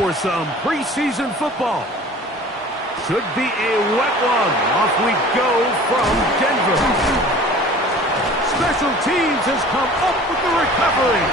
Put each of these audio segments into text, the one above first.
for some preseason football. Should be a wet one. Off we go from Denver. Special teams has come up with the recovery.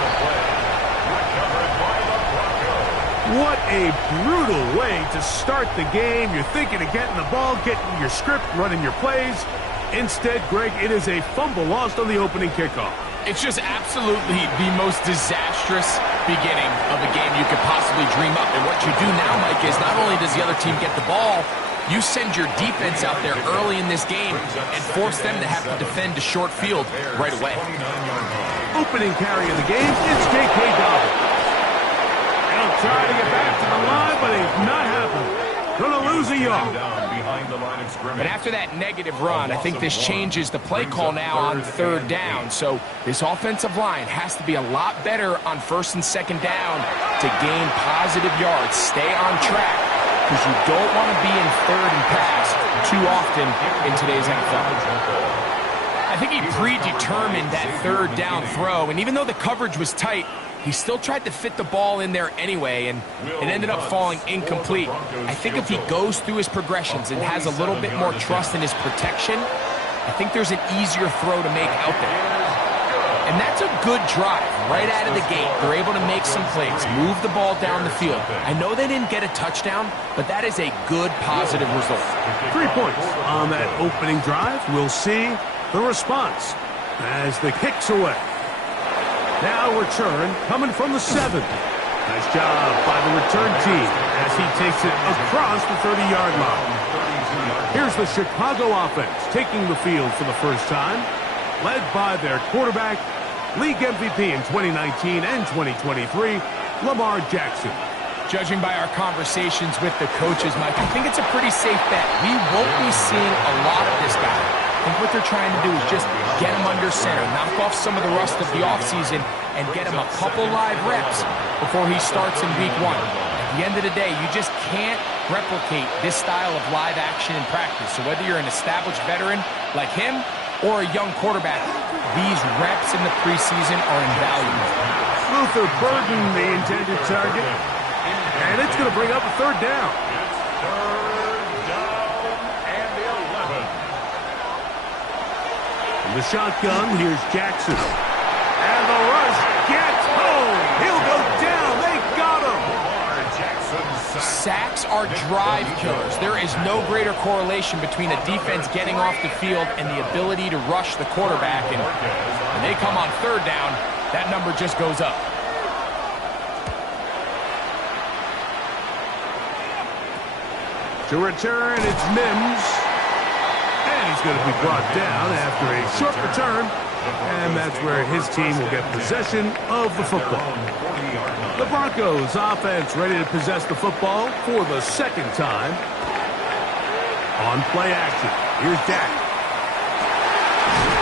What a brutal way to start the game. You're thinking of getting the ball, getting your script, running your plays. Instead, Greg, it is a fumble lost on the opening kickoff. It's just absolutely the most disastrous beginning of a game you could possibly dream up. And what you do now, Mike, is not only does the other team get the ball, you send your defense out there early in this game and force them to have to defend a short field right away. Opening carry of the game, it's J.K. Dobbins. He'll try to get back to the line, but it's not happening. Gonna lose a yard. But after that negative run, I think this changes the play call now on third down. So this offensive line has to be a lot better on first and second down to gain positive yards. Stay on track, because you don't want to be in third and pass too often in today's NFL. I think he predetermined that third down throw, and even though the coverage was tight, he still tried to fit the ball in there anyway, and it ended up falling incomplete. I think if he goes through his progressions and has a little bit more trust in his protection, I think there's an easier throw to make out there. And that's a good drive right out of the gate. They're able to make some plays, move the ball down the field. I know they didn't get a touchdown, but that is a good, positive result. 3 points on that opening drive. We'll see the response as the kick's away. Now return coming from the 7. Nice job by the return team as he takes it across the 30-yard line. Here's the Chicago offense taking the field for the first time, led by their quarterback, league MVP in 2019 and 2023, Lamar Jackson. Judging by our conversations with the coaches, Mike, I think it's a pretty safe bet. We won't be seeing a lot of this guy. I think what they're trying to do is just get him under center, knock off some of the rust of the offseason, and get him a couple live reps before he starts in week 1. At the end of the day, you just can't replicate this style of live action in practice. So whether you're an established veteran like him or a young quarterback, these reps in the preseason are invaluable. Luther Burden, the intended target, and it's going to bring up a third down. The shotgun, here's Jackson. And the rush gets home. He'll go down. They got him. Sacks are drive killers. There is no greater correlation between a defense getting off the field and the ability to rush the quarterback. And when they come on third down, that number just goes up. To return, it's Mims. And he's going to be brought down after a short return. And that's where his team will get possession of the football. The Broncos offense ready to possess the football for the second time. On play action, here's Dak.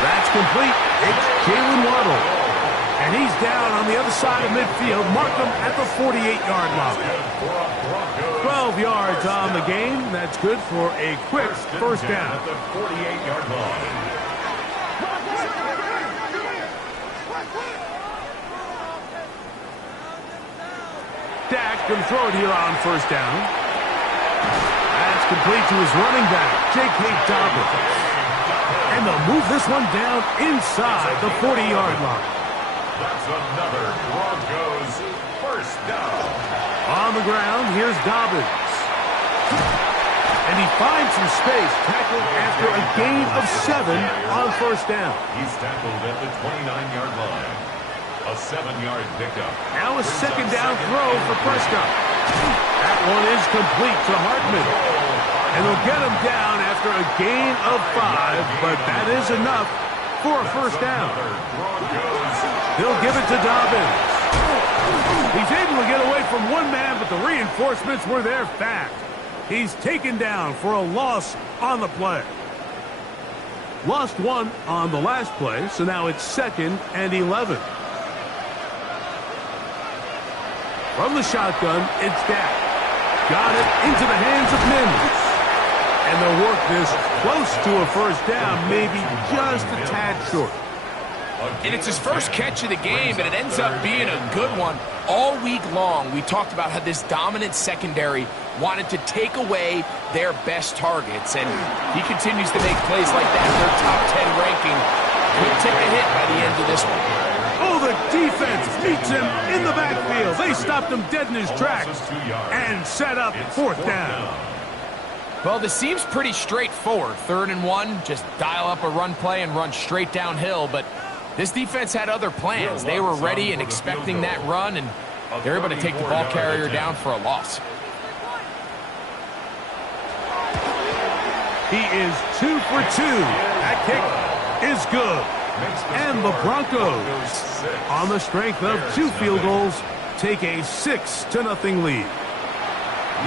That's complete. It's Jalen Waddle. And he's down on the other side of midfield. Mark him at the 48-yard line. 12 yards on the game. That's good for a quick first down. Dak going to throw it here on first down. That's complete to his running back, J.K. Dobbins. And they'll move this one down inside the 40-yard line. That's another Broncos first down. On the ground, here's Dobbins. And he finds some space, tackled after a gain of 7 on first down. He's tackled at the 29-yard line. A 7-yard pickup. Now a second down throw for Prescott. That one is complete to Hartman. And they'll get him down after a gain of 5, but that is enough for a first down. They'll give it to Dobbins. He's able to get away from one man, but the reinforcements were there fast. He's taken down for a loss on the play. Lost 1 on the last play, so now it's 2nd and 11. From the shotgun, it's Dak. Got it into the hands of Mims. And they'll work this close to a first down, maybe just a tad short. And it's his first catch of the game, and it ends up being a good one. All week long, we talked about how this dominant secondary wanted to take away their best targets, and he continues to make plays like that. Their top 10 ranking could take a hit by the end of this one. Oh, the defense meets him in the backfield. They stopped him dead in his tracks and set up fourth down. Well, this seems pretty straightforward. 3rd and 1, just dial up a run play and run straight downhill, but this defense had other plans. They were ready and expecting that run, and they're able to take the ball carrier down for a loss. He is 2 for 2. That kick is good. And the Broncos, on the strength of 2 field goals, take a 6-0 lead.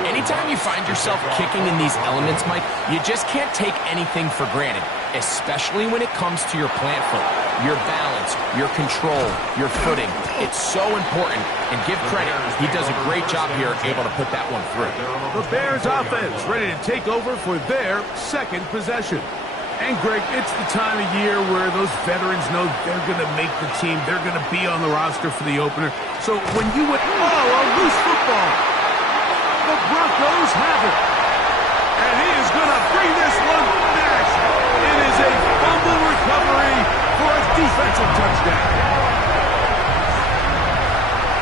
Anytime you find yourself kicking in these elements, Mike, you just can't take anything for granted, especially when it comes to your plant foot, your balance, your control, your footing. It's so important, and give credit, he does a great job here able to put that one through. The Bears offense ready to take over for their second possession. And, Greg, it's the time of year where those veterans know they're going to make the team. They're going to be on the roster for the opener. So when you would, a loose football. The Broncos have it. And he is going to bring this one back. It is a fumble recovery for a defensive touchdown.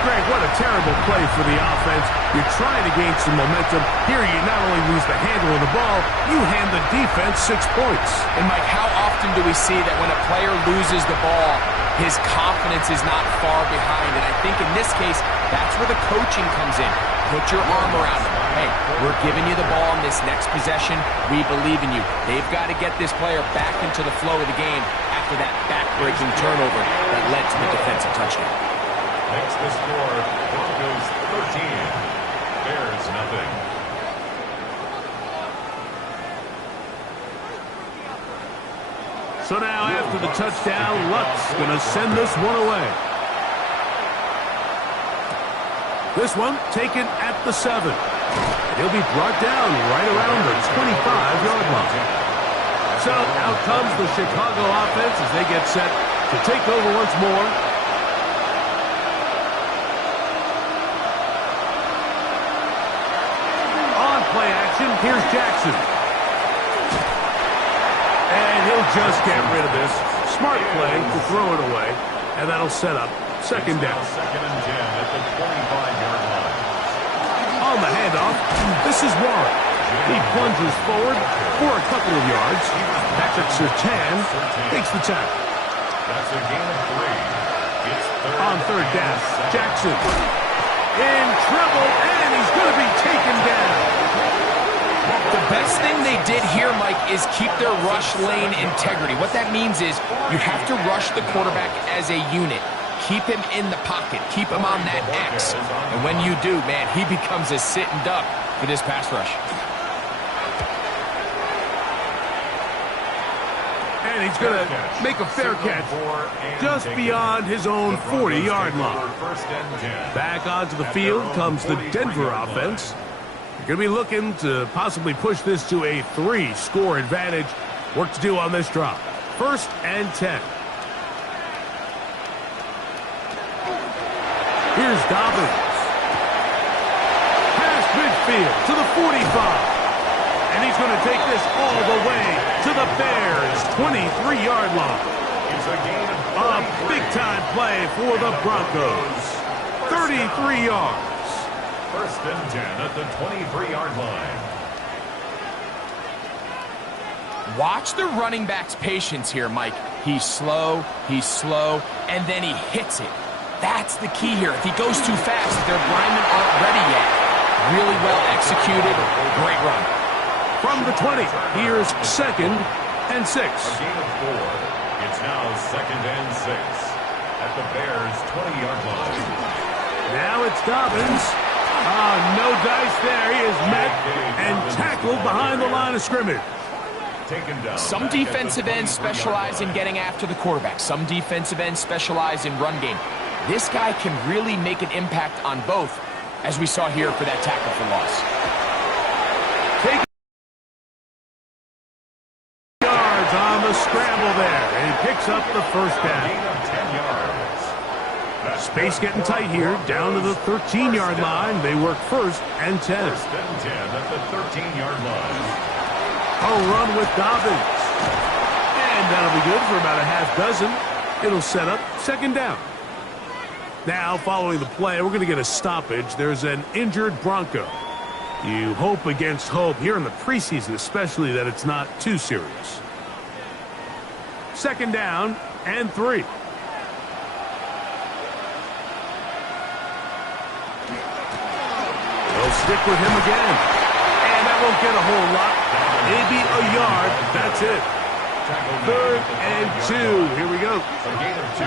Greg, what a terrible play for the offense. You're trying to gain some momentum. Here you not only lose the handle of the ball, you hand the defense 6 points. And, Mike, how often do we see that when a player loses the ball, his confidence is not far behind? And I think in this case, that's where the coaching comes in. Put your arm around him. Hey, we're giving you the ball in this next possession. We believe in you. They've got to get this player back into the flow of the game after that back-breaking turnover that led to the defensive touchdown. Makes the score Broncos 13, Bears nothing. So now after the touchdown, Luck's going to send this one away. This one taken at the 7. He'll be brought down right around the 25-yard line. So out comes the Chicago offense as they get set to take over once more. On play action, here's Jackson. And he'll just get rid of this. Smart play to throw it away, and that'll set up second down. 2nd and 10 at the 25-yard line. On the handoff, this is Warren. He plunges forward for a couple of yards. Patrick Surtain takes the tackle. That's a gain of 3. It's On third down, Jackson in trouble, and he's going to be taken down. The best thing they did here, Mike, is keep their rush lane integrity. What that means is you have to rush the quarterback as a unit. Keep him in the pocket. Keep him on that X. And when you do, man, he becomes a sitting duck for this pass rush. And he's going to make a fair catch just beyond his own 40-yard line. Back onto the field comes the Denver offense. They're going to be looking to possibly push this to a 3-score advantage. Work to do on this drop. 1st and 10. Here's Dobbins. Past midfield to the 45. And he's going to take this all the way to the Bears' 23-yard line. A big-time play for the Broncos. 33 yards. 1st and 10 at the 23-yard line. Watch the running back's patience here, Mike. He's slow, and then he hits it. That's the key here. If he goes too fast, their linemen aren't ready yet. Really well executed. Great run. From the 20, here's 2nd and 6. A gain of 4. It's now 2nd and 6 at the Bears' 20-yard line. Now it's Dobbins. No dice there. He is met and tackled behind the line of scrimmage. Taken down. Some defensive ends specialize in getting after the quarterback. Some defensive ends specialize in run game. This guy can really make an impact on both, as we saw here for that tackle for loss. Take yards on the scramble there, and he picks up the 1st down. Space getting tight here, down to the 13-yard line. They work 1st and 10. 1st and 10 at the 13-yard line. A run with Dobbins. And that'll be good for about a half dozen. It'll set up 2nd down. Now, following the play, we're going to get a stoppage. There's an injured Bronco. You hope against hope here in the preseason, especially, that it's not too serious. 2nd down and 3. They'll stick with him again. And that won't get a whole lot. Maybe a yard. That's it. 3rd and 2. Here we go. A gain of 2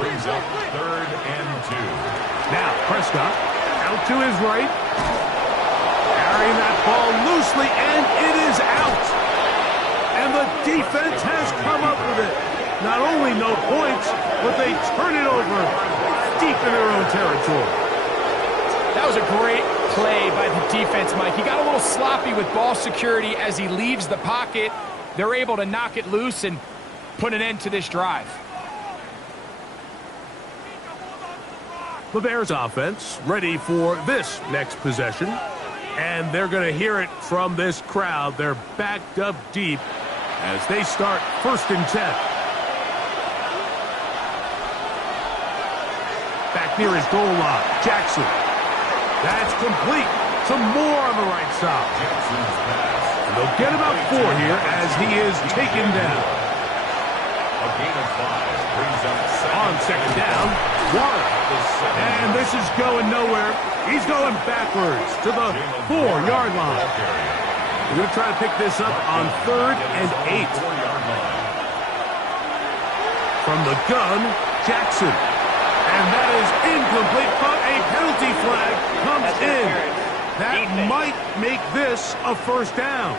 brings up 3rd and 2. Now, Prescott out to his right. Carrying that ball loosely, and it is out. And the defense has come up with it. Not only no points, but they turn it over deep in their own territory. That was a great play by the defense, Mike. He got a little sloppy with ball security as he leaves the pocket. They're able to knock it loose and put an end to this drive. The Bears offense ready for this next possession. And they're going to hear it from this crowd. They're backed up deep as they start 1st and 10. Back near his goal line, Jackson. That's complete. Some more on the right side. And they'll get about 4 here as he is taken down. A gain of 5 brings up On 2nd down, Warren. And this is going nowhere. He's going backwards to the 4-yard line. We're going to try to pick this up on 3rd and 8. From the gun, Jackson. And that is incomplete, but a penalty flag comes in. That might make this a 1st down.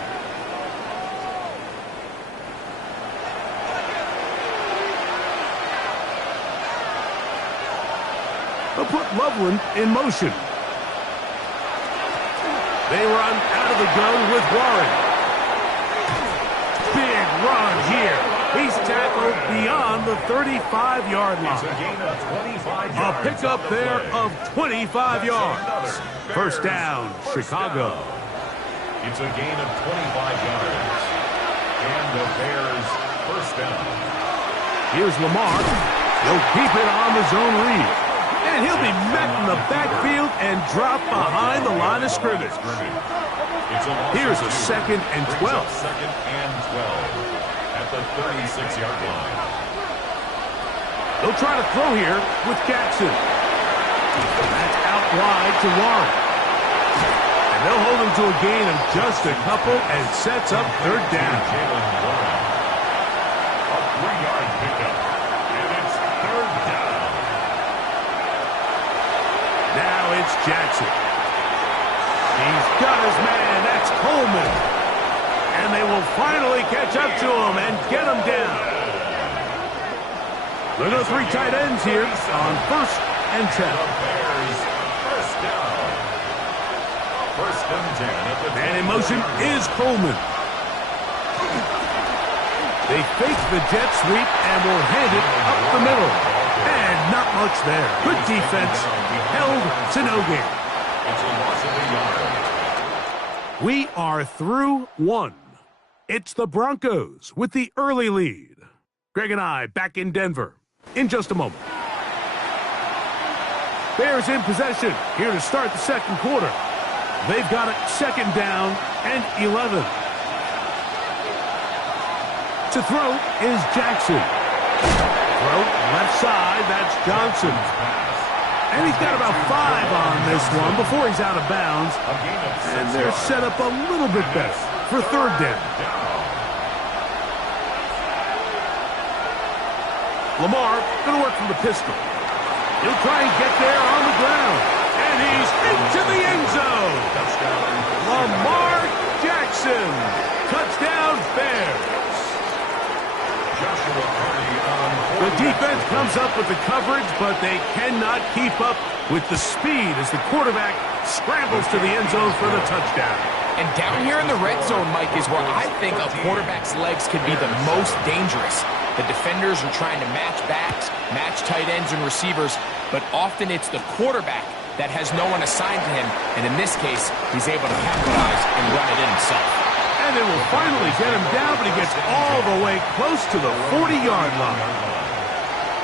They'll put Loveland in motion. They run out of the gun with Warren. Big run here. He's tackled beyond the 35-yard line. A pickup there of 25 yards. 1st down, Chicago. It's a gain of 25 yards. And the Bears 1st down. Here's Lamar. He'll keep it on the zone read. And he'll be met in the backfield and drop behind the line of scrimmage. Here's a 2nd and 12. 2nd and 12 at the 36-yard line. They'll try to throw here with Jackson. That's out wide to Warren. And they'll hold him to a gain of just a couple and sets up 3rd down. Jalen Warren. A 3-yard pickup. And it's 3rd down. Now it's Jackson. He's got his man. That's Coleman. And they will finally catch up to him and get him down. Look at 3 tight ends here on 1st and 10. The Bears 1st down. 1st and 10 at the And in motion is Coleman. They fake the jet sweep and will hand it up the middle. And not much there. Good defense. Held to no gain. It's a loss of a yard. We are through 1. It's the Broncos with the early lead. Greg and I back in Denver in just a moment. Bears in possession here to start the 2nd quarter. They've got it 2nd down and 11. To throw is Jackson. Throw left side, that's Johnson. And he's got about 5 on this one before he's out of bounds. And they're set up a little bit better for 3rd down. Lamar going to work from the pistol. He'll try and get there on the ground. And he's into the end zone. Lamar Jackson. Touchdown Bears. The defense comes up with the coverage, but they cannot keep up with the speed as the quarterback scrambles to the end zone for the touchdown. And down here in the red zone, Mike, is where I think a quarterback's legs can be the most dangerous. The defenders are trying to match backs, match tight ends and receivers, but often it's the quarterback that has no one assigned to him, and in this case, he's able to capitalize and run it in himself. And they will finally get him down, but he gets all the way close to the 40-yard line.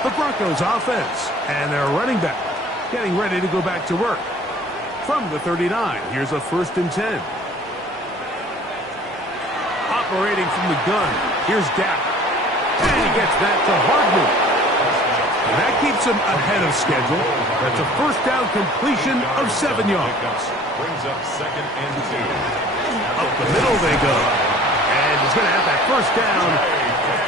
The Broncos offense and their running back getting ready to go back to work. From the 39, here's a 1st and 10. Operating from the gun, here's Dak. And he gets that to Hardman. And that keeps him ahead of schedule. That's a 1st down completion of 7 yards. Brings up 2nd and 2. Up the middle they go. And he's going to have that 1st down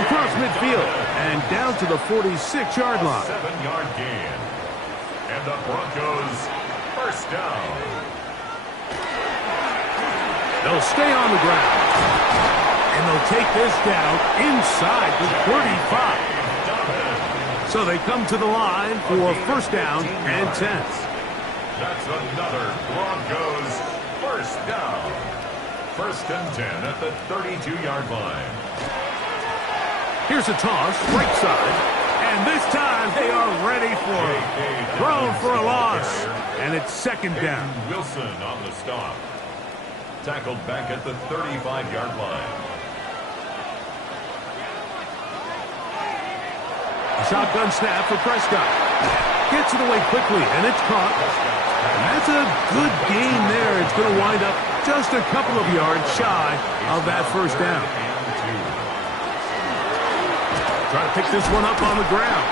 across midfield and down to the 46-yard line. 7-yard gain. And the Broncos 1st down. They'll stay on the ground. And they'll take this down inside the 35. So they come to the line for 1st down and 10. That's another Broncos 1st down. 1st and 10 at the 32-yard line. Here's a toss, right side. And this time they are ready for it. Thrown for a loss. And it's 2nd down. Wilson on the stop. Tackled back at the 35-yard line. Shotgun snap for Prescott. Gets it away quickly, and it's caught. And that's a good gain there. It's going to wind up just a couple of yards shy of that 1st down. Trying to pick this one up on the ground.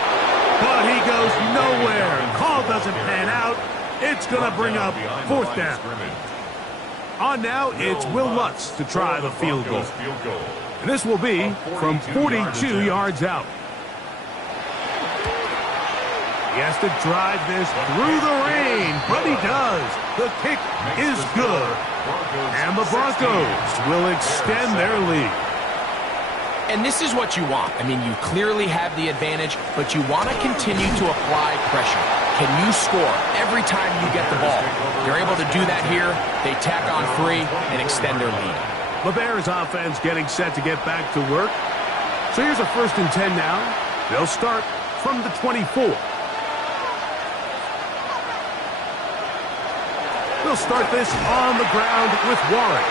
But he goes nowhere. Call doesn't pan out. It's going to bring up 4th down. On now, it's Will Lutz to try the field goal. And this will be from 42 yards out. He has to drive this through the rain, but he does. The kick is good. And the Broncos will extend their lead. And this is what you want. I mean, you clearly have the advantage, but you want to continue to apply pressure. Can you score every time you get the ball? They're able to do that here. They tack on 3 and extend their lead. The Bears offense getting set to get back to work. So here's a 1st and 10 now. They'll start from the 24. They'll start this on the ground with Warren.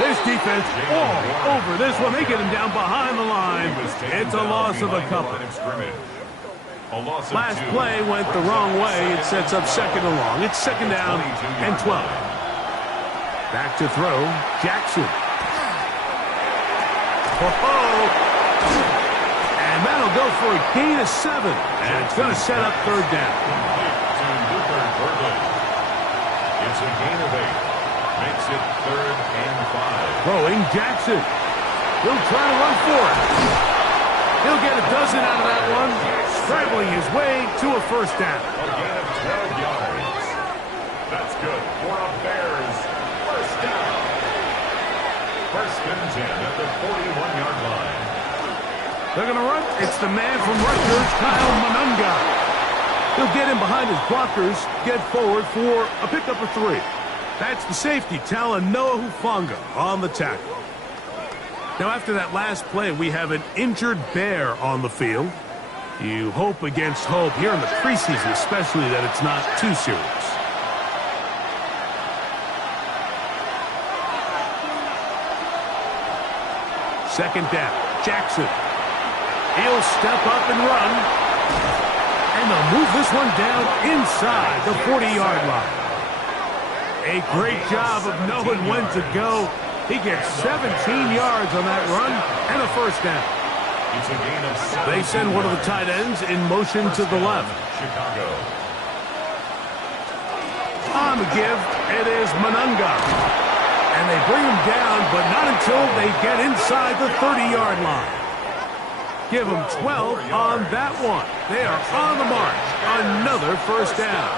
This defense all over this one. They get him down behind the line. It's a loss of a couple. Last play went the wrong way. It sets up 2nd and long. It's 2nd down and 12. Back to throw, Jackson. And that'll go for a gain of 7. And it's going to set up 3rd down. It's a gain of 8. Makes it 3rd and 5. Throwing Jackson. He'll try to run for it. He'll get a dozen out of that one. Scrambling his way to a 1st down. A gain of 12 yards. That's good for a Bears 1st down. 1st and 10 at the 41-yard line. They're going to run. It's the man from Rutgers, Kyle Monunga. He'll get in behind his blockers, get forward for a pickup of 3. That's the safety, Talanoa Hufanga, on the tackle. Now, after that last play, we have an injured Bear on the field. You hope against hope here in the preseason, especially that it's not too serious. Second down, Jackson. He'll step up and run. And they'll move this one down inside the 40-yard line. A great job of knowing when to go. He gets 17 yards on that run and a 1st down. It's a gain of 7. They send one of the tight ends in motion to the left. Chicago. On the give, it is Monunga. And they bring him down, but not until they get inside the 30-yard line. Give them 12 on that one. They are on the march. Another 1st down.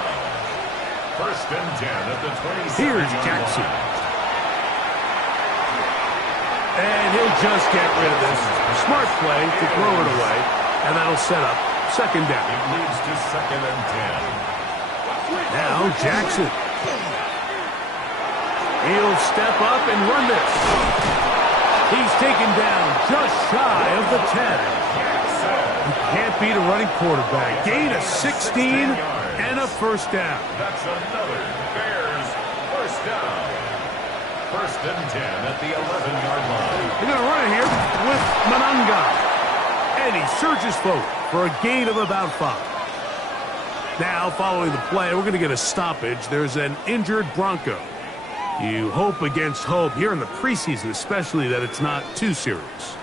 1st and 10 at the 27. Here's Jackson. And he'll just get rid of this. Smart play to throw it away. And that'll set up 2nd down. It leads to 2nd and 10. Now Jackson. He'll step up and run this. He's taken down just shy of the 10. You can't beat a running quarterback. Gain of 16 and a first down. That's another Bears first down. First and 10 at the 11-yard line. They're going to run it here with Mananga. And he surges forward for a gain of about 5. Now, following the play, we're going to get a stoppage. There's an injured Bronco. You hope against hope here in the preseason, especially, that it's not too serious.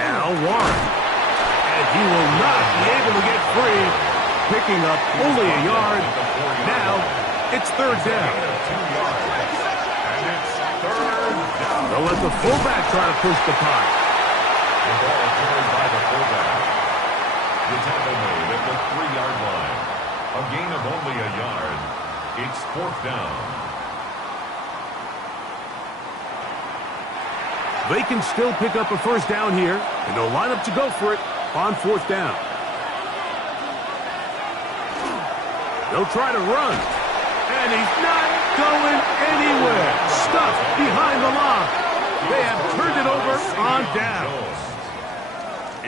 Now Warren. And he will not be able to get free, picking up only a yard. Now it's third down. And it's third down. They'll let the fullback try to push the punt. The ball carried by the fullback. The tackle made at the 3-yard line. A gain of only a yard. It's fourth down. They can still pick up a first down here, and they'll line up to go for it on fourth down. They'll try to run, and he's not going anywhere. Stuffed behind the line. They have turned it over on down.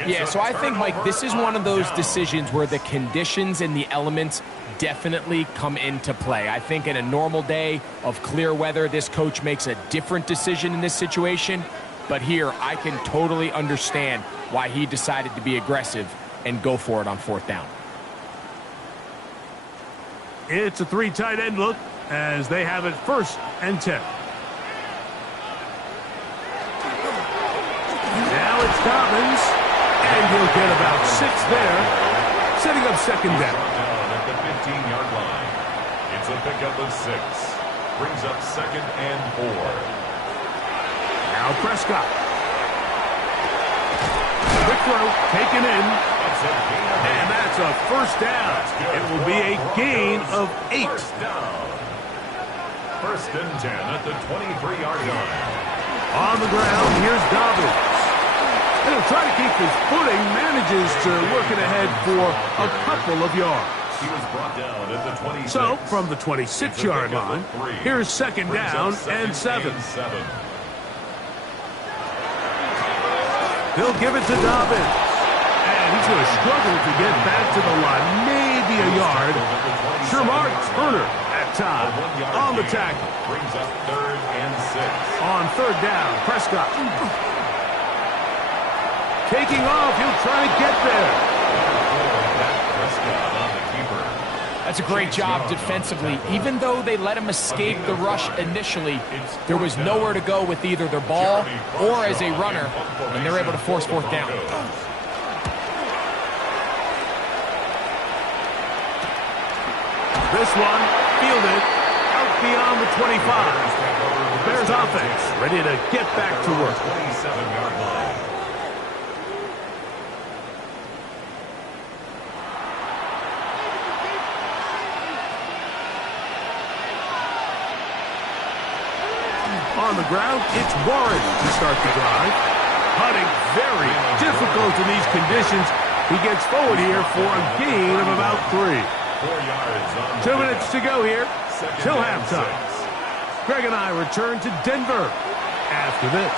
Yeah, so I think, Mike, this is one of those decisions where the conditions and the elements definitely come into play. I think in a normal day of clear weather, this coach makes a different decision in this situation. But here, I can totally understand why he decided to be aggressive and go for it on fourth down. It's a 3 tight end look as they have it first and 10. Now it's Dobbins, and he'll get about 6 there, setting up second down. Down at the 15-yard line. It's a pickup of 6. Brings up second and 4. Now Prescott. Quick throw, taken in. And that's a first down. It will be a gain of 8. First down. First and 10 at the 23-yard line. On the ground, here's Dobbins. And he'll try to keep his footing, manages to work it ahead for a couple of yards. He was brought down at the 26. So, from the 26-yard line, here's second down and 7. They'll give it to Dobbins. And he's going to struggle to get back to the line. Maybe a yard. Shamar Turner at time on the tackle. Brings up third and 6. On third down, Prescott. Taking off, he'll try to get there. Prescott on the keeper. That's a great job defensively. Even though they let him escape the rush initially, there was nowhere to go with either their ball or as a runner, and they're able to force fourth down. This one fielded out beyond the 25. The Bears offense ready to get back to work. 27-yard line. On the ground, it's Warren to start the drive. Hunting very difficult in these conditions. He gets forward here for a gain of about 3. 4 yards on 2 minutes to go here till Second and halftime. 6. Greg and I return to Denver after this.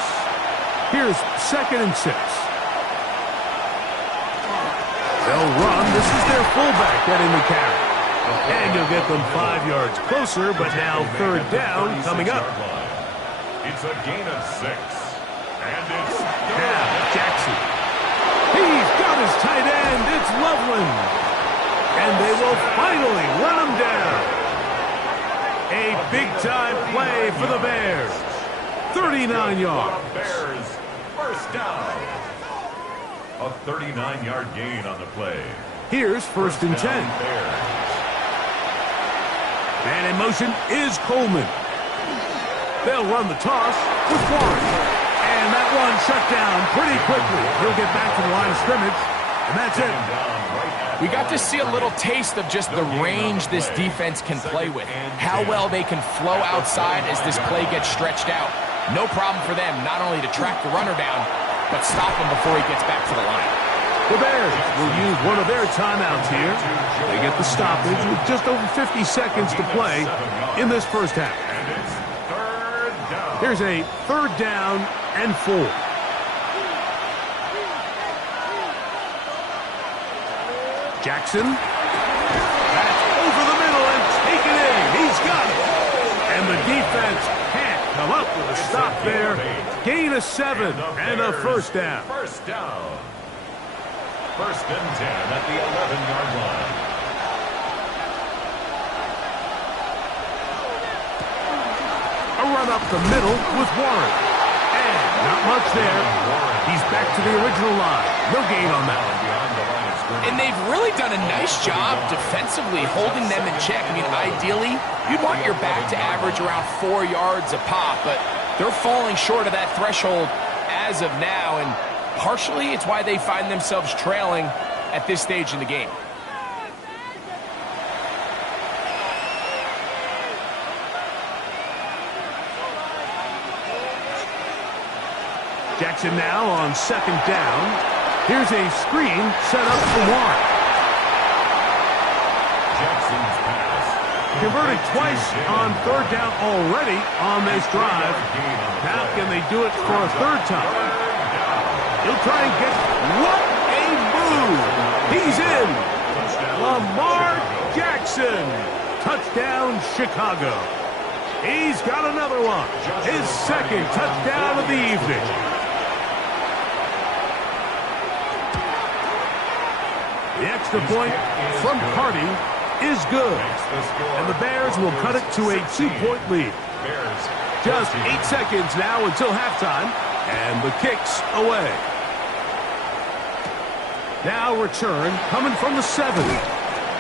Here's second and 6. They'll run. This is their fullback getting the carry. And you'll get them 5 yards closer, but now third down coming up. It's a gain of 6. And it's Now Jackson. He's got his tight end. It's Loveland. And they will finally run him down. A big-time play for the Bears. 39 yards. Bears first down. A 39-yard gain on the play. Here's first and 10. Bears. And in motion is Coleman. They'll run the toss with Warren. And that one shut down pretty quickly. He'll get back to the line of scrimmage. And that's it. We got to see a little taste of just the range this defense can play with. How well they can flow outside as this play gets stretched out. No problem for them not only to track the runner down, but stop him before he gets back to the line. The Bears will use one of their timeouts here. They get the stoppage with just over 50 seconds to play in this first half. And it's third down. Here's a 3rd down and 4. Jackson. That's over the middle and taken in. He's got it. And the defense can't come up with a stop there. Gain of 7 and a first down. First down. 1st and 10 at the 11-yard line. A run up the middle with Warren. And not much there. He's back to the original line. No gain on that one. And they've really done a nice job defensively holding them in check. I mean, ideally, you'd want your back to average around 4 yards a pop, but they're falling short of that threshold as of now, and partially it's why they find themselves trailing at this stage in the game. Jackson now on 2nd down. Here's a screen set up for Warren. Jackson's pass. Converted twice on 3rd down already on this drive. Now can they do it for a 3rd time? He'll try and get... What a move! He's in! Lamar Jackson! Touchdown, Chicago. He's got another one. His 2nd touchdown of the evening. The extra point from Hardy is good. And the Bears will cut it to a 2-point lead. Just 8 seconds now until halftime. And the kick's away. Now return coming from the 7.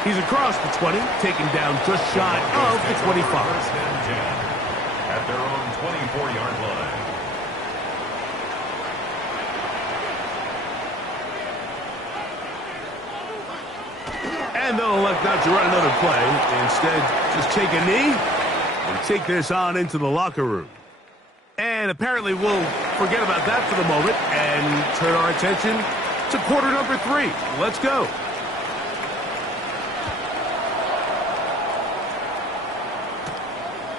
He's across the 20, taken down just shy of the 25. 1st and 10 at their own 24-yard line. And they'll elect not to run another play. Instead, just take a knee and take this on into the locker room. And apparently we'll forget about that for the moment and turn our attention to quarter number 3. Let's go.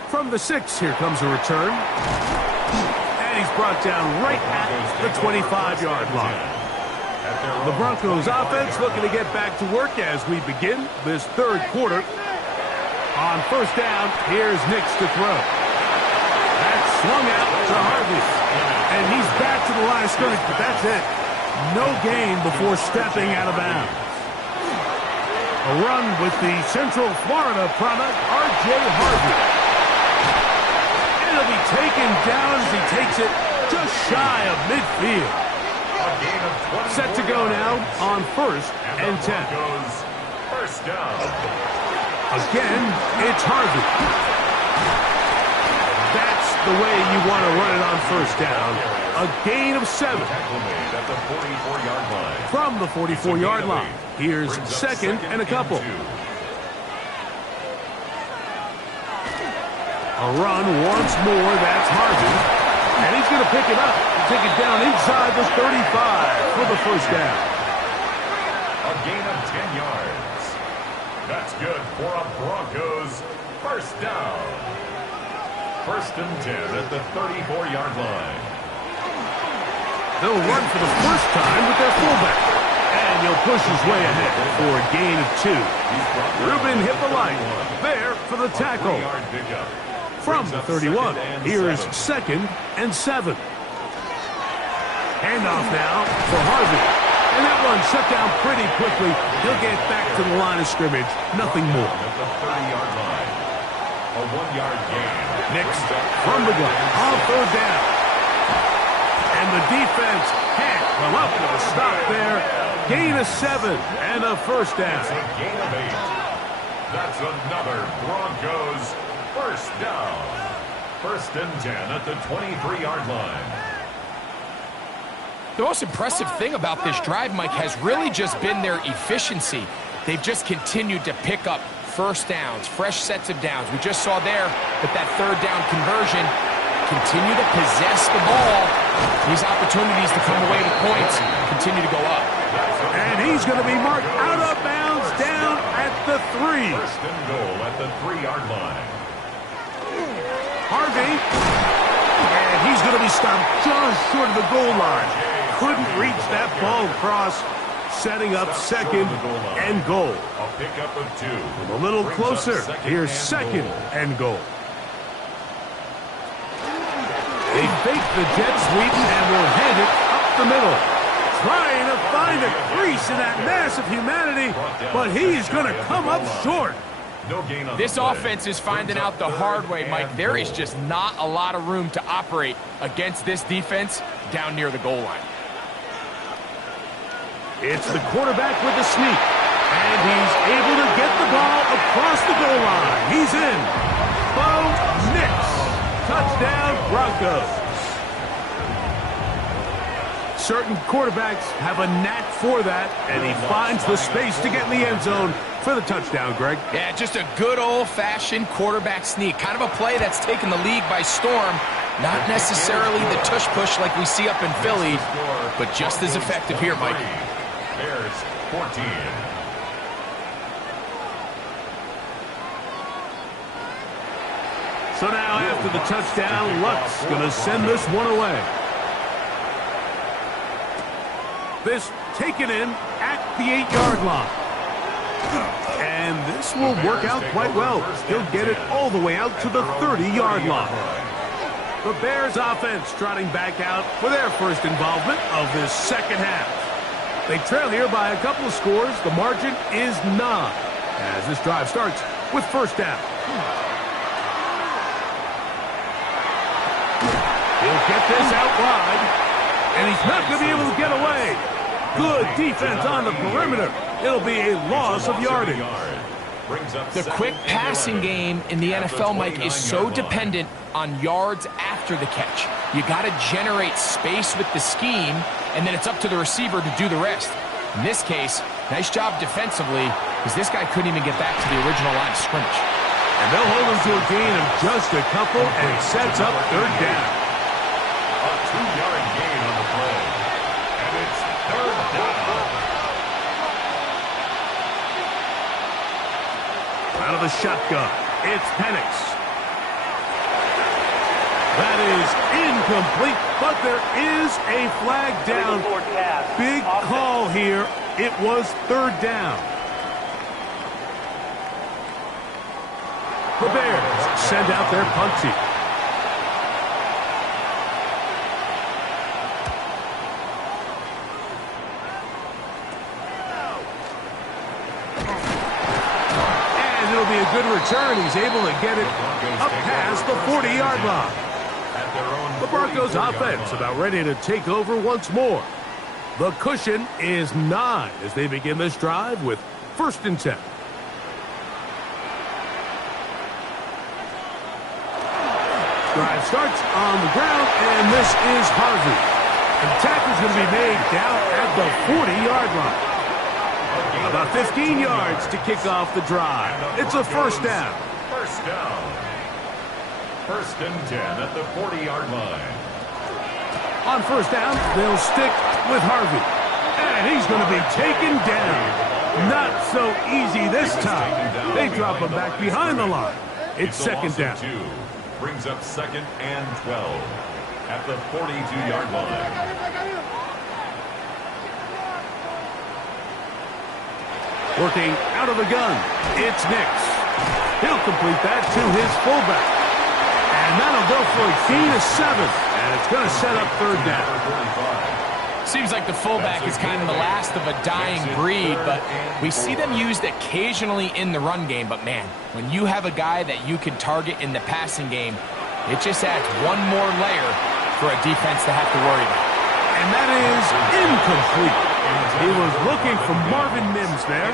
From the 6, here comes a return. And he's brought down right at the 25-yard line. The Broncos offense looking to get back to work as we begin this 3rd quarter. On 1st down, here's Nix to throw. That's swung out to Harvey. And he's back to the line of scrimmage, but that's it. No gain before stepping out of bounds. A run with the Central Florida product, R.J. Harvey. And it'll be taken down as he takes it just shy of midfield. Set to go now on 1st and 10. First down. Again, it's Harvey. That's the way you want to run it on 1st down. A gain of 7. At the 44-yard line. From the 44-yard line. Here's 2nd and a couple. A run once more. That's Harvey. And he's going to pick it up and take it down inside the 35 for the 1st down. A gain of 10 yards. That's good for a Broncos 1st down. 1st and 10 at the 34-yard line. They'll run for the first time with their fullback. And he'll push his way ahead for a gain of 2. Ruben Hippolyte there for the tackle. From the 31, here's 2nd and 7. Handoff now for Harvey. And that one shut down pretty quickly. He'll get back to the line of scrimmage. Nothing more. At the 30-yard line. A 1-yard gain. Next from the gun on 3rd down. And the defense can't come up with a stop there. Gain of 7 and a 1st down. It's a gain of 8. That's another Broncos 1st down. 1st and 10 at the 23-yard line. The most impressive thing about this drive, Mike, has really just been their efficiency. They've just continued to pick up 1st downs, fresh sets of downs. We just saw there that 3rd down conversion continue to possess the ball. These opportunities to come away with points continue to go up. And he's going to be marked out of bounds down at the 3. First and goal at the 3-yard line. Harvey. And he's going to be stopped just short of the goal line. Couldn't reach that ball across, setting up second and goal. A pickup of 2. A little closer. Here's second and goal. They fake the jet sweep and will hand it up the middle. Trying to find a crease in that mass of humanity, but he's going to come up short. No gain on This offense is finding out the hard way, Mike. There is just not a lot of room to operate against this defense down near the goal line. It's the quarterback with the sneak, and he's able to get the ball across the goal line. He's in. Bo Nix. Touchdown, Broncos. Certain quarterbacks have a knack for that, and he finds the space to get in the end zone for the touchdown, Greg. Yeah, just a good old-fashioned quarterback sneak. Kind of a play that's taken the league by storm. Not necessarily the tush-push like we see up in Philly, but just as effective here, Mike. Bears 14. So now after the touchdown, Luck's going to send this one away. This taken in at the 8-yard line. And this will work out quite well. He'll get it all the way out to the 30-yard line. The Bears offense trotting back out for their first involvement of this second half. They trail here by a couple of scores. The margin is 9 as this drive starts with first down. He'll get this out wide, and he's not going to be able to get away. Good defense on the perimeter. It'll be a loss of yardage. The quick passing game in the NFL, Mike, is so dependent on yards after the catch. You got to generate space with the scheme, and then it's up to the receiver to do the rest. In this case, nice job defensively, because this guy couldn't even get back to the original line of scrimmage. And they'll hold him to a gain of just a couple, and sets up third down. A 2-yard gain on the play. And it's third down. Out of the shotgun, it's Penix. That is incomplete, but there is a flag down. Big call here. It was third down. The Bears send out their punt team. It'll be a good return. He's able to get it up past the 40-yard line. The Broncos offense about ready to take over once more. The cushion is 9 as they begin this drive with first and 10. Drive starts on the ground, and this is Harvey. The tackle's going to be made down at the 40-yard line. About 15 yards to kick off the drive. It's a first down. First down. First and 10 at the 40-yard line. On first down, they'll stick with Harvey. And he's going to be taken down. Not so easy this time. They drop him back behind the line. It's second down. 2. Brings up second and 12 at the 42-yard line. Working out of the gun, it's Nix. He'll complete that to his fullback. And that'll go for a gain of 7. And it's going to set up third down. Seems like the fullback is kind of the last of a dying breed, but we see them used occasionally in the run game. But, man, when you have a guy that you can target in the passing game, it just adds one more layer for a defense to have to worry about. And that is incomplete. He was looking for Marvin Mims there.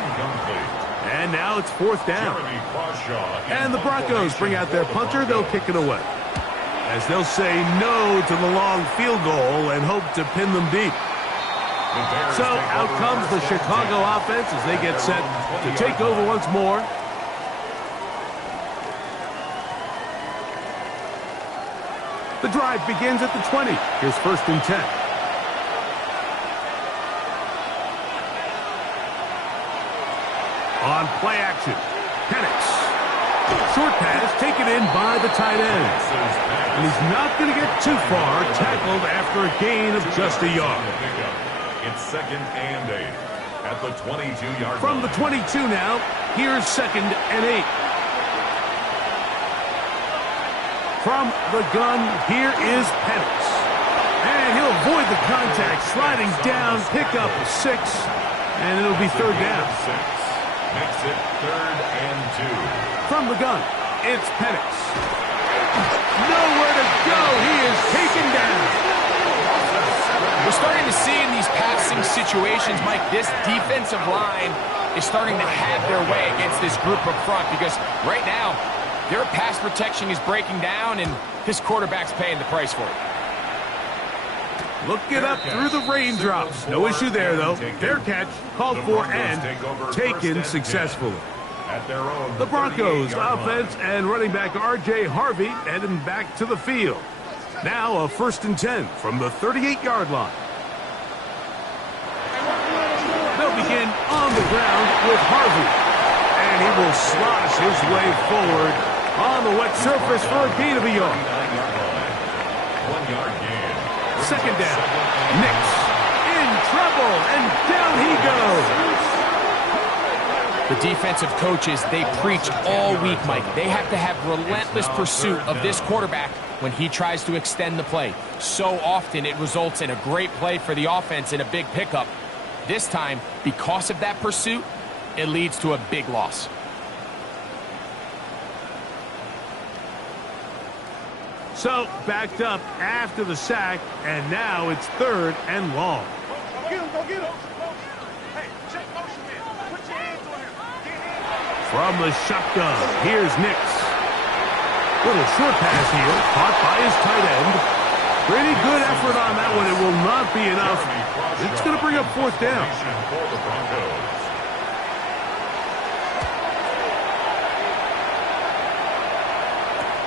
And now it's fourth down. And the Broncos bring out their punter. They'll kick it away, as they'll say no to the long field goal and hope to pin them deep. So out comes the Chicago offense as they get set to take over once more. The drive begins at the 20. Here's 1st and 10. On play action, Penix. Short pass taken in by the tight end. And he's not going to get too far, tackled after a gain of just a yard. It's 2nd and 8 at the 22-yard line. From the 22 now, here's 2nd and 8. From the gun, here is Penix. And he'll avoid the contact, sliding down, pick up a 6, and it'll be 3rd down. Makes it 3rd and 2. From the gun, it's Penix. Nowhere to go. He is taken down. We're starting to see in these passing situations, Mike, this defensive line is starting to have their way against this group up front because right now, their pass protection is breaking down, and this quarterback's paying the price for it. Look it up through the raindrops. No issue there, though. Fair catch, called for, and taken successfully. The Broncos offense and running back R.J. Harvey heading back to the field. Now a 1st and 10 from the 38-yard line. They'll begin on the ground with Harvey. And he will slosh his way forward on the wet surface for a gain of a yard. 1 yard gain. 2nd down. Nix in trouble, and down he goes. The defensive coaches, they preach all week, Mike. They have to have relentless pursuit of this quarterback when he tries to extend the play. So often it results in a great play for the offense and a big pickup. This time, because of that pursuit, it leads to a big loss. So, backed up after the sack, and now it's 3rd and long. Go get him, go get him. Hey, check motion in. Put your hands on him. Get hands. From the shotgun, here's Nix. Little short pass here, caught by his tight end. Pretty good effort on that one. It will not be enough. It's going to bring up 4th down. For the Broncos.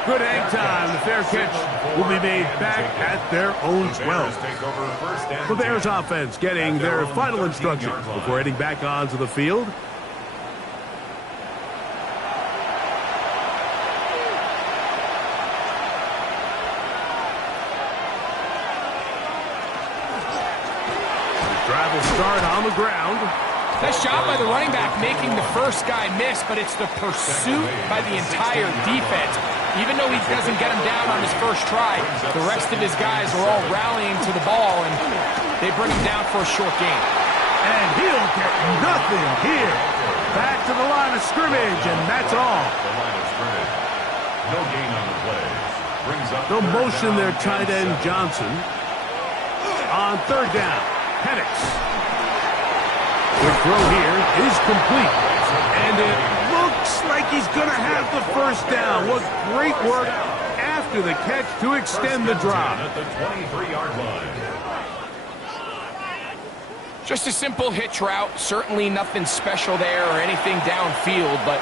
Good hang time. The fair catch will be made back at their own 12. The Bears offense getting their final instructions before heading back onto the field. The drive will start on the ground. Nice job by the running back making the first guy miss, but it's the pursuit by the entire defense. Even though he doesn't get him down on his first try, the rest of his guys are all rallying to the ball, and they bring him down for a short gain. And he'll get nothing here. Back to the line of scrimmage, and that's all. The line of scrimmage. No gain on the plays. Brings up They'll 3rd motion down their and tight end 7. Johnson. On 3rd down, Penix. The throw here is complete. And it looks like he's going to have the 1st down. What great work after the catch to extend the drive. At the 23-yard line. Just a simple hitch route. Certainly nothing special there or anything downfield, but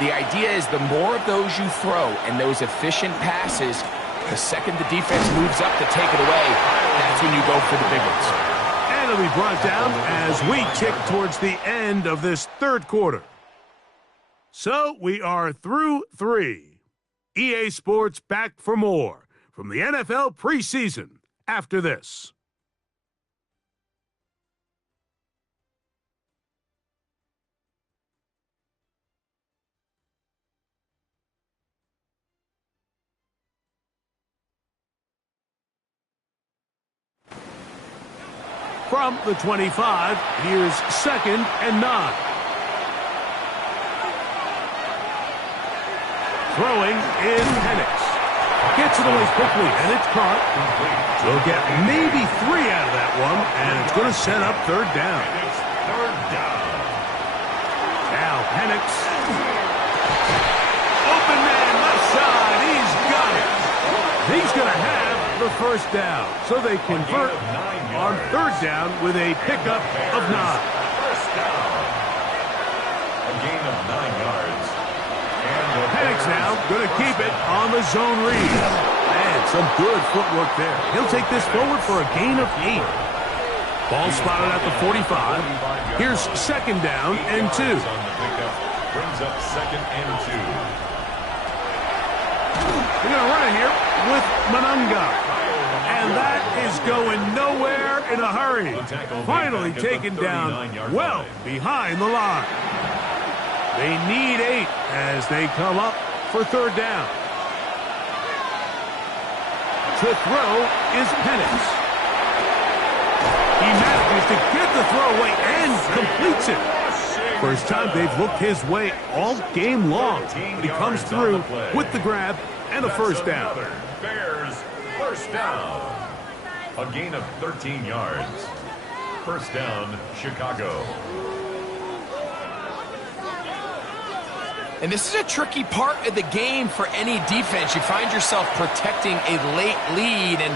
the idea is the more of those you throw and those efficient passes, the second the defense moves up to take it away, that's when you go for the big ones. And it'll be brought down as we tick towards the end of this 3rd quarter. So we are through 3. EA Sports back for more from the NFL preseason after this. From the 25, here's 2nd and 9. Throwing is Penix. Gets it away quickly, and it's caught. They'll get maybe 3 out of that one, and it's going to set up 3rd down. It's 3rd down. Now Penix. Open man, left side. He's got it. He's going to have the 1st down. So they convert on 3rd down with a pickup of 9. 1st down. A gain of 9 yards. Penix now going to keep it on the zone read. And Some good footwork there. He'll take this forward for a gain of 8. Ball spotted at the 45. Here's second down and 2. Brings up second and 2. They're going to run it here with Mononga. And that is going nowhere in a hurry. Finally taken down well behind the line. They need 8 as they come up for third down. To throw is Penix. He manages to get the throw away and completes it. First time they've looked his way all game long. But he comes through with the grab and a first down. Bears first down. A gain of 13 yards. First down, Chicago. And this is a tricky part of the game for any defense. You find yourself protecting a late lead, and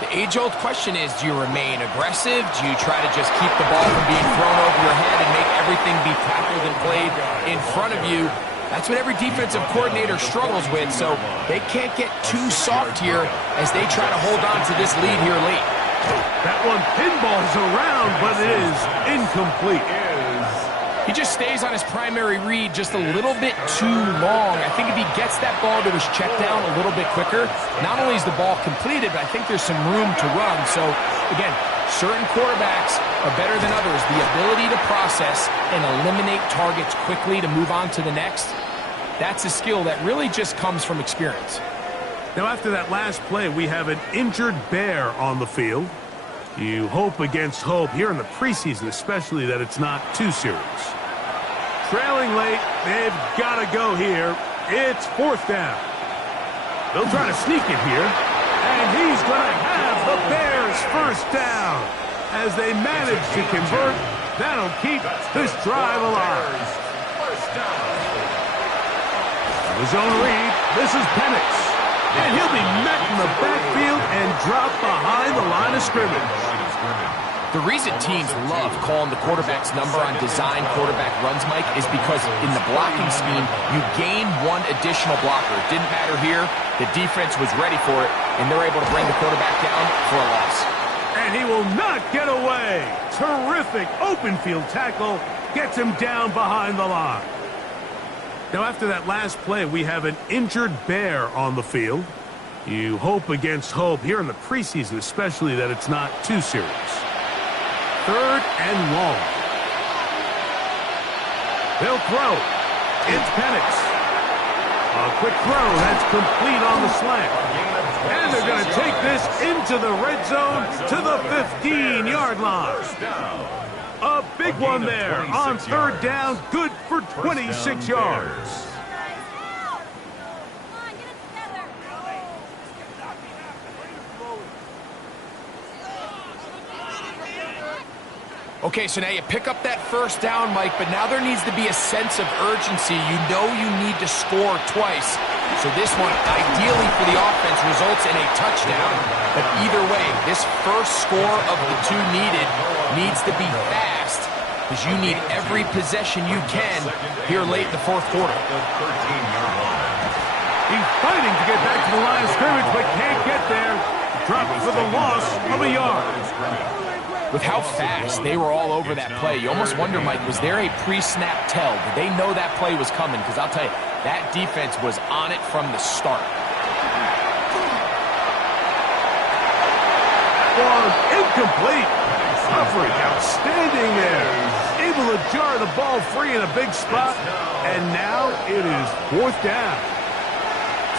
the age-old question is, do you remain aggressive? Do you try to just keep the ball from being thrown over your head and make everything be tackled and played in front of you? That's what every defensive coordinator struggles with, so they can't get too soft here as they try to hold on to this lead here late. That one pinballs around, but it is incomplete. He just stays on his primary read just a little bit too long. I think if he gets that ball to his check down a little bit quicker, not only is the ball completed, but I think there's some room to run. So, again, certain quarterbacks are better than others. The ability to process and eliminate targets quickly to move on to the next, that's a skill that really just comes from experience. Now, after that last play, we have an injured Bear on the field. You hope against hope here in the preseason, especially that it's not too serious. Trailing late, they've got to go here. It's fourth down. They'll try to sneak it here, and he's going to have the Bears first down. As they manage to convert, that'll keep this drive alive. The zone read, this is Penix. And he'll be met in the backfield and dropped behind the line of scrimmage. The reason teams love calling the quarterback's number on design quarterback runs, Mike, is because in the blocking scheme, you gain one additional blocker. It didn't matter here. The defense was ready for it, and they're able to bring the quarterback down for a loss. And he will not get away. Terrific open field tackle. Gets him down behind the line. Now, after that last play, we have an injured Bear on the field. You hope against hope here in the preseason, especially that it's not too serious. Third and long. They'll throw. It's Penix. A quick throw. That's complete on the slant. And they're going to take this into the red zone to the 15-yard line. A big one there on third down, good for 26 yards. Okay, so now you pick up that first down, Mike, but now there needs to be a sense of urgency. You know you need to score twice. So this one, ideally for the offense, results in a touchdown. But either way, this first score of the two needs to be fast, because you need every possession you can here late in the fourth quarter. He's fighting to get back to the line of scrimmage, but can't get there. Dropped for the loss of a yard. With how fast they were all over that play, you almost wonder, Mike, was there a pre-snap tell? Did they know that play was coming? Because I'll tell you, that defense was on it from the start. Was incomplete. Coverage outstanding there. Able to jar the ball free in a big spot. And now it is fourth down.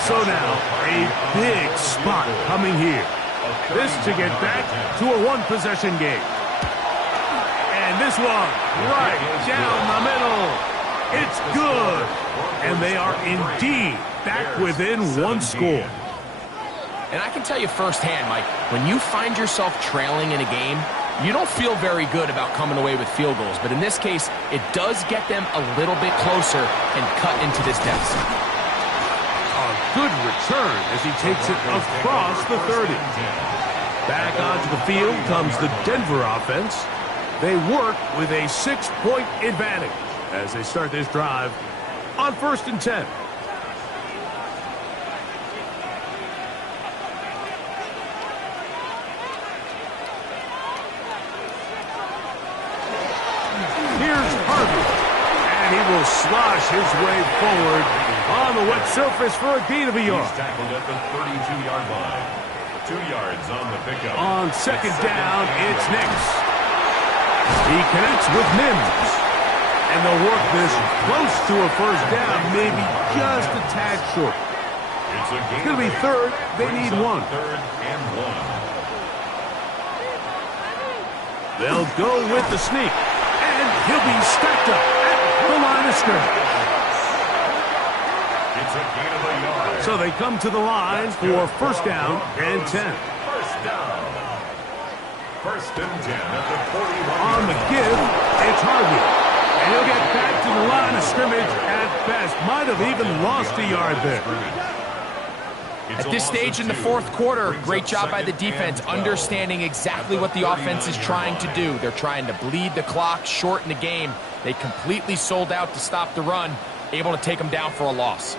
So now a big spot coming here. This to get back to a one-possession game. And this one right down the middle. It's good. And they are indeed back within one score. And I can tell you firsthand, Mike, when you find yourself trailing in a game, you don't feel very good about coming away with field goals. But in this case, it does get them a little bit closer and cut into this deficit. A good return as he takes it across the 30. Back onto the field comes the Denver offense. They work with a 6-point advantage as they start this drive on 1st and 10. he will slosh his way forward on the wet surface for a gain of a yard. He's tackled at the 32-yard line. 2 yards on the pickup. On second down, it's Nix. He connects with Mims. And they'll work this close to a first down, maybe just a tad short. It's going to be third. They need one. Third and 1. They'll go with the sneak. And he'll be stacked up at the line of scrimmage. It's a gain of a yard. So they come to the line for first down and 10. First down. First and 10 at the 41. On the give, it's Harvey. And he'll get back to the line of scrimmage at best. Might have even lost a yard there. At this stage in the fourth quarter, great job by the defense understanding exactly what the offense is trying to do. They're trying to bleed the clock, shorten the game. They completely sold out to stop the run, able to take them down for a loss.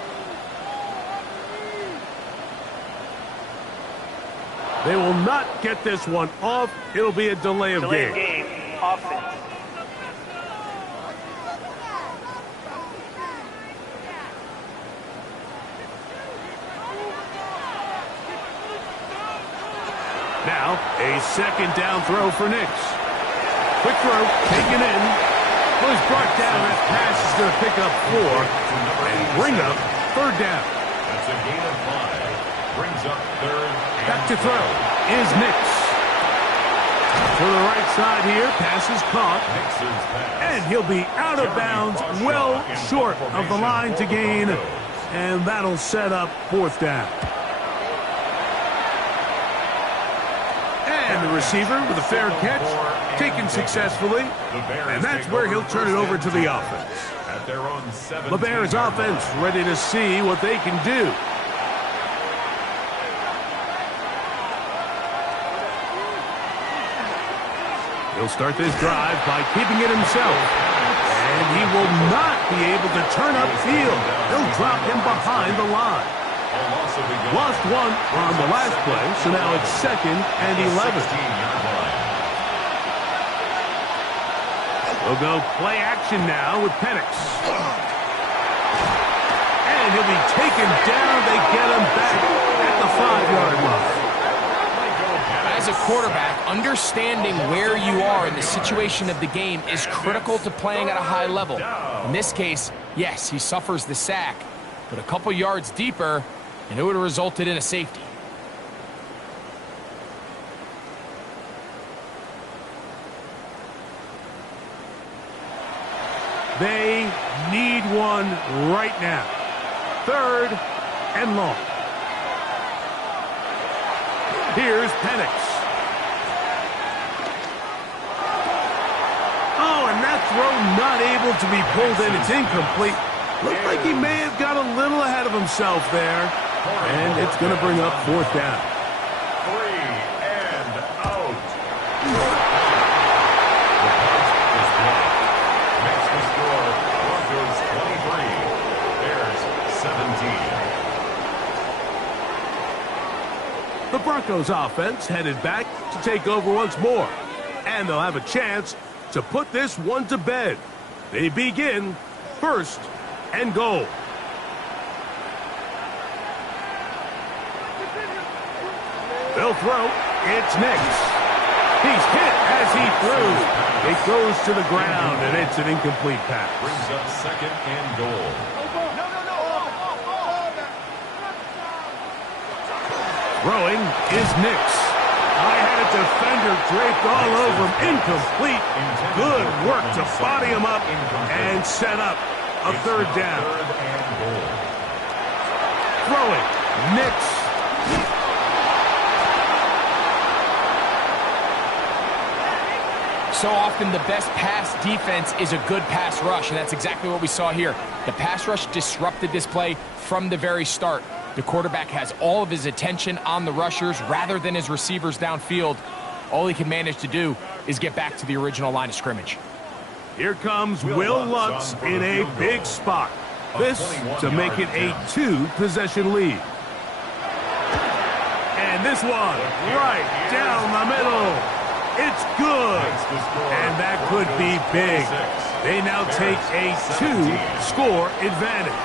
They will not get this one off. It'll be a delay of game. Offense. Now, a second down throw for Nix. Quick throw, taken in. Was brought down. That pass is going to pick up 4 and bring up third down. That's a gain of 5. Brings up third. Back to throw is Nix. To the right side here, pass is caught. And he'll be out of bounds, well short of the line to gain. And that'll set up fourth down. And the receiver with a fair catch, taken successfully, and that's where he'll turn it over to the offense. The Bears offense ready to see what they can do. He'll start this drive by keeping it himself, and he will not be able to turn upfield. He'll drop him behind the line. Lost one on the last play, so now it's second and 11. We'll go play action now with Penix. And he'll be taken down. They get him back at the 5-yard line. As a quarterback, understanding where you are in the situation of the game is critical to playing at a high level. In this case, yes, he suffers the sack, but a couple yards deeper, and it would have resulted in a safety. They need one right now. Third and long. Here's Penix. Oh, and that throw not able to be pulled in. It's incomplete. Looked like he may have got a little ahead of himself there. And it's going to bring up fourth down. 3 and out. Makes the score Broncos 23, Bears 17. The Broncos offense headed back to take over once more. And they'll have a chance to put this one to bed. They begin first and goal. They'll throw. It's Nix. He's hit as he threw. It goes to the ground, and it's an incomplete pass. Brings up second and goal. Throwing is Nix. I had a defender draped all over him. Incomplete. Good work to body him up and set up a third down. Throwing. Nix. So often the best pass defense is a good pass rush, and that's exactly what we saw here. The pass rush disrupted this play from the very start. The quarterback has all of his attention on the rushers rather than his receivers downfield. All he can manage to do is get back to the original line of scrimmage. Here comes Will Lutz in a big spot. This to make it a 2-possession lead. And this one right down the middle. It's good. And that could be big. They now take a 2-score advantage.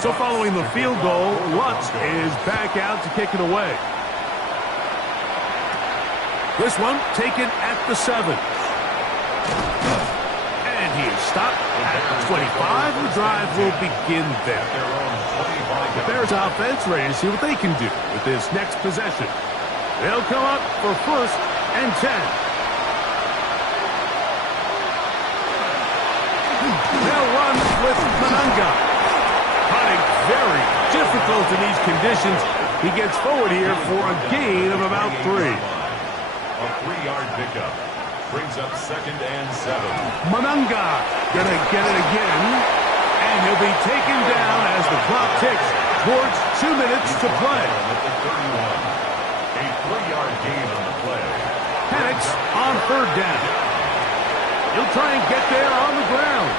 So following the field goal, Lutz is back out to kick it away. This one taken at the 7. And he is stopped at the 25. The drive will begin there. The Bears offense ready to see what they can do with this next possession. They'll come up for 1st and 10. They'll run with Monanga. Hunting very difficult in these conditions. He gets forward here for a gain of about 3. A 3-yard pickup brings up 2nd and 7. Monanga gonna get it again, and he'll be taken down as the clock ticks towards 2 minutes to play. At the 31. A 3-yard gain on the play. Penix on 3rd down. He'll try and get there on the ground.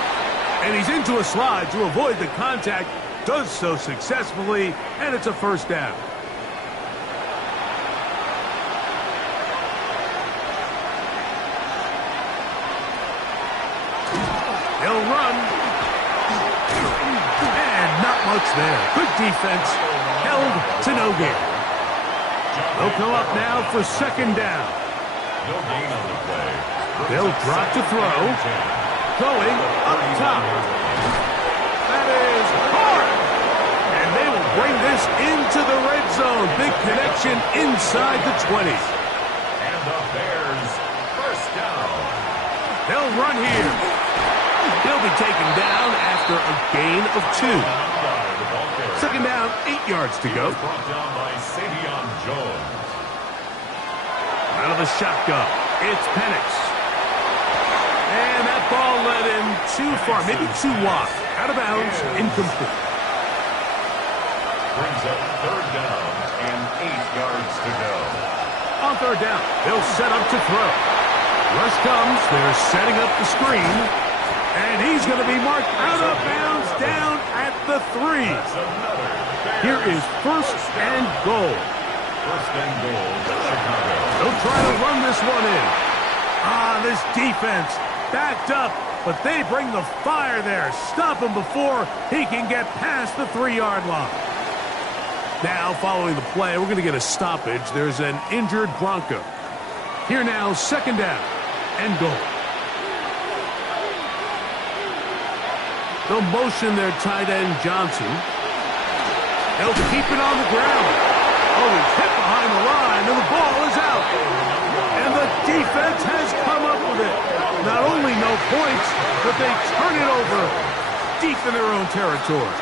And he's into a slide to avoid the contact. Does so successfully, and it's a 1st down. He'll run. And not much there. Good defense. Held to no gain. They'll come up now for 2nd down. No gain on the play. They'll drop to throw. Going up top. That is hard. And they will bring this into the red zone. Big connection inside the 20. And the Bears, 1st down. They'll run here. He'll be taken down after a gain of 2. 2nd down, 8 yards to go. Brought down by Savion Jones. Out of the shotgun, it's Penix. And that ball led him too far, maybe too wide. Out of bounds, incomplete. Brings up 3rd down and 8 yards to go. On 3rd down, they'll set up to throw. Rush comes, they're setting up the screen. And he's going to be marked out of bounds down at the 3. Here is 1st and goal. 1st and goal to Chicago. They'll try to run this one in. This defense backed up, but they bring the fire there. Stop him before he can get past the 3-yard line. Now, following the play, we're going to get a stoppage. There's an injured Bronco. Here now, 2nd down and goal. They'll motion their tight end, Johnson. They'll keep it on the ground. Oh, he's hit behind the line, and the ball is out. And the defense has come up with it. Not only no points, but they turn it over deep in their own territory.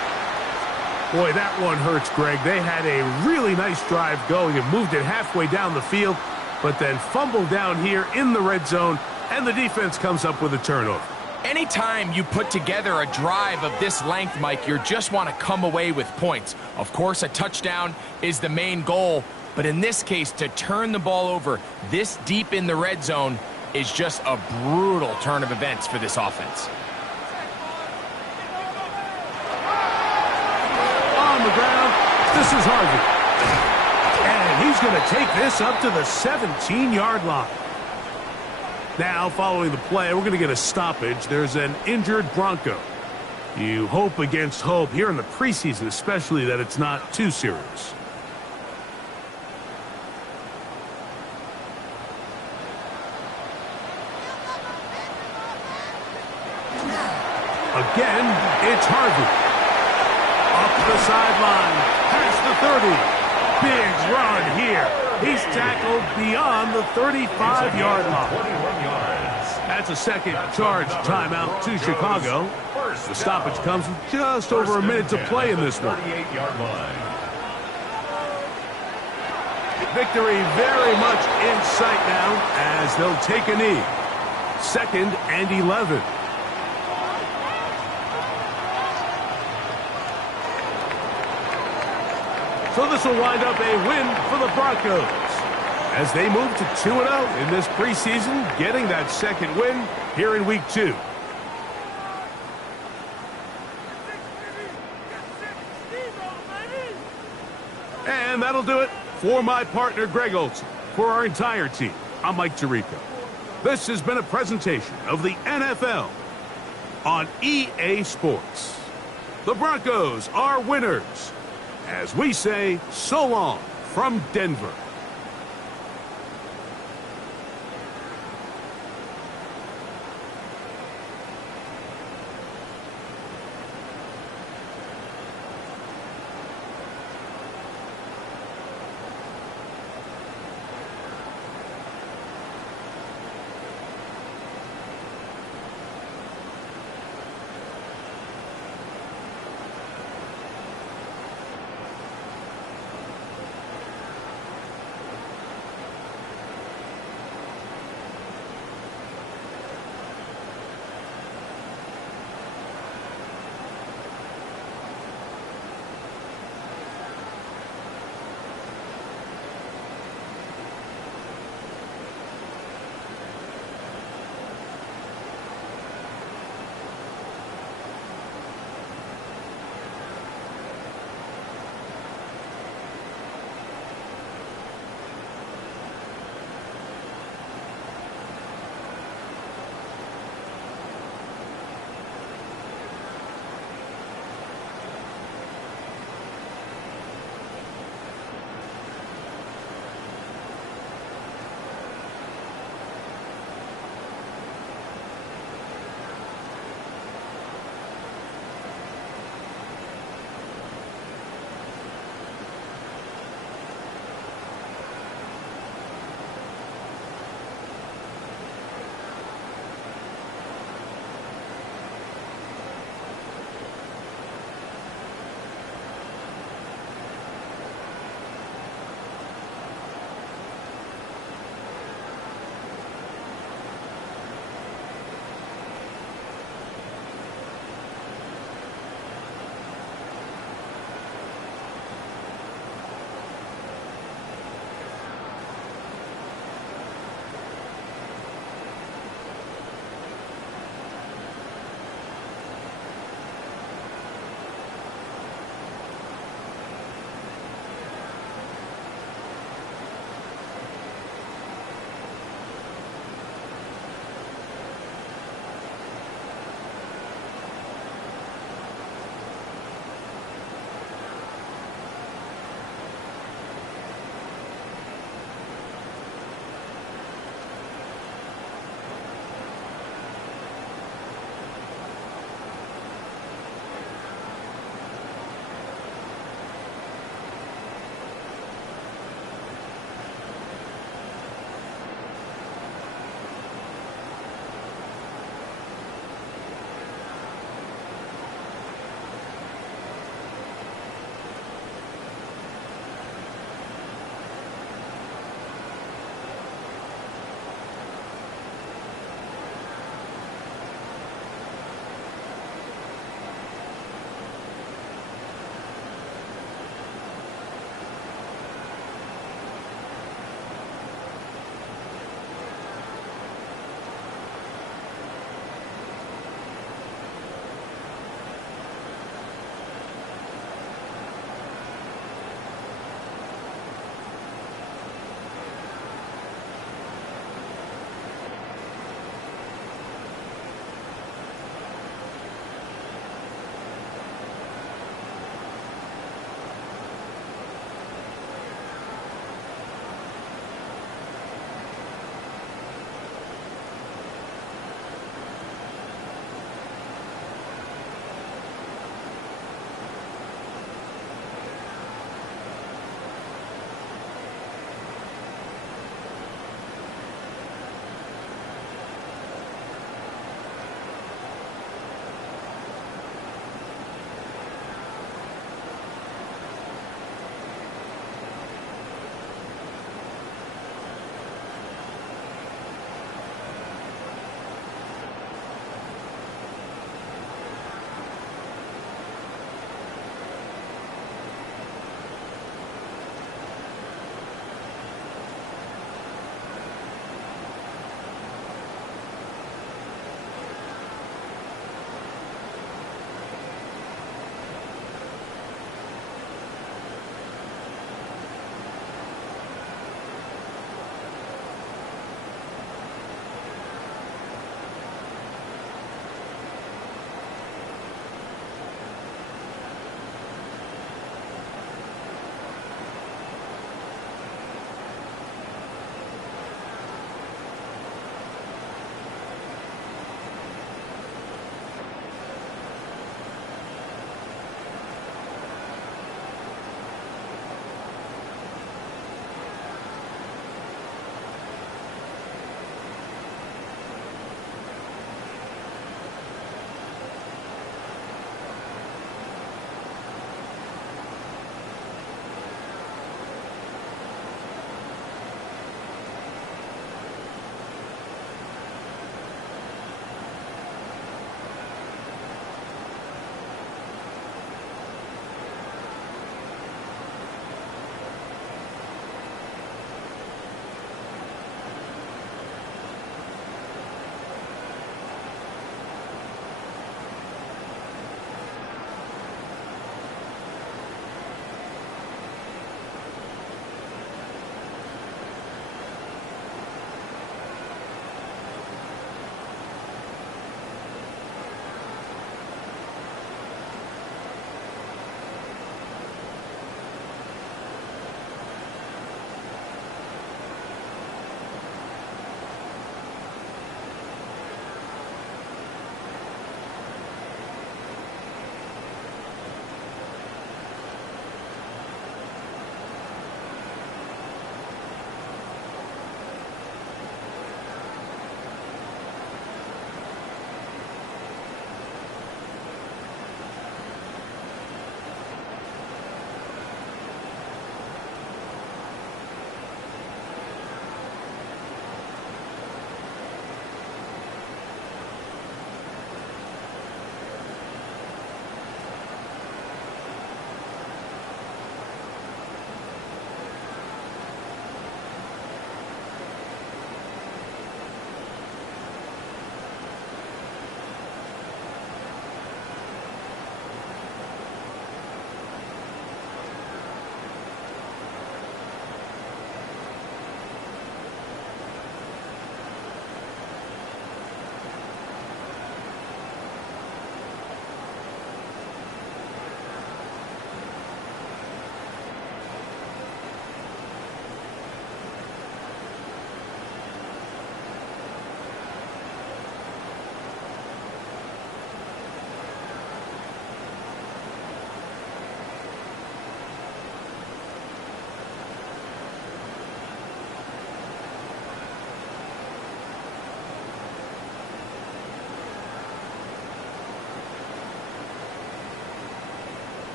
Boy, that one hurts, Greg. They had a really nice drive going and moved it halfway down the field, but then fumbled down here in the red zone, and the defense comes up with a turnover. Anytime you put together a drive of this length, Mike, you just want to come away with points. Of course, a touchdown is the main goal, but in this case, to turn the ball over this deep in the red zone is just a brutal turn of events for this offense. On the ground, this is Harvey. And he's going to take this up to the 17-yard line. Now, following the play, we're going to get a stoppage. There's an injured Bronco. You hope against hope here in the preseason, especially, that it's not too serious. Again, it's Harvey. Up the sideline, past the 30. Big run here. He's tackled beyond the 35-yard line. 21 yards. That's a second charge timeout to Chicago. The stoppage comes with just over a minute to play in this one. 38-yard line. Victory very much in sight now as they'll take a knee. 2nd and 11. So this will wind up a win for the Broncos as they move to 2-0 in this preseason, getting that second win here in Week 2. And that'll do it for my partner, Greg Olsen, for our entire team. I'm Mike Tirico. This has been a presentation of the NFL on EA Sports. The Broncos are winners. As we say, so long from Denver.